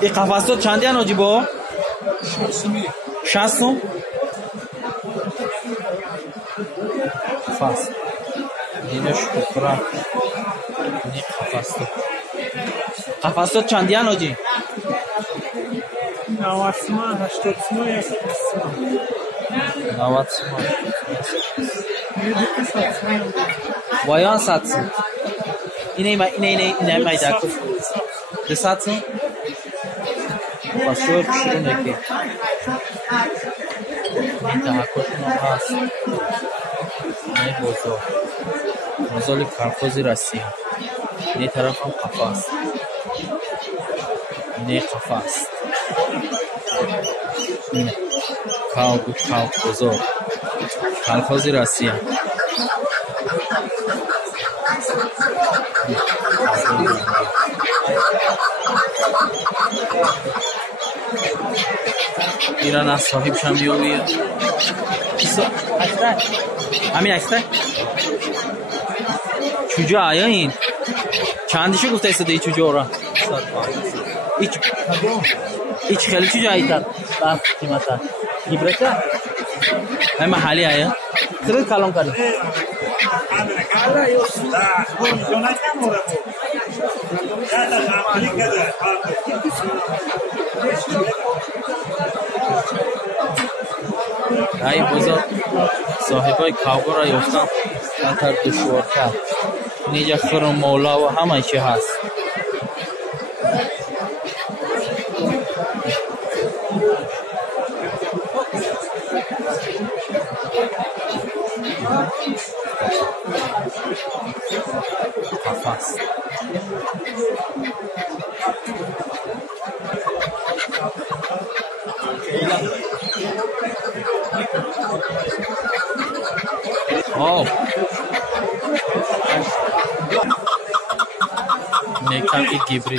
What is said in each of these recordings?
این قفص چندی هن آجی با؟ 60 سوم قفص اینش کفره این قفص چندی هن آجی؟ 90 سوم 80 سوم 90 سوم وایان 100 سوم اینه مایده کن 200 سوم بسیار شیرونه که تحکشون هم هست اینه بازار مازال کارخوزی رسی هم اینه طرف هم قفا است اینه قفا است اینه کاو بازار کارخوزی رسی هم ایران از صاحب شمیویه همین اکسته چوجا آیا این چندیشو گفته ایستده ای چوجا را ایچ خیلی چوجا آیی تر در قیمت ها گیبرکه های محلی آیا خیلی کلام کردیم ای بازار صاحبای کاغو را یافتم بهتر دشوارتر اینجا خرم مولا و همه چی هست قفص नेका की गिबरी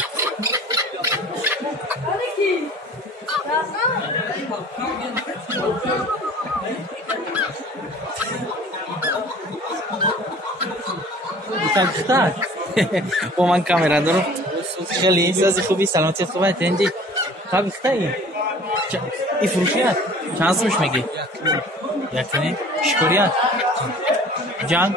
tak با من کامera دارم خیلی سازی خوبی سلامتی خوبه تنجی تابی خطایی این فروشیت چند سمش میگی یکنی شکریت جان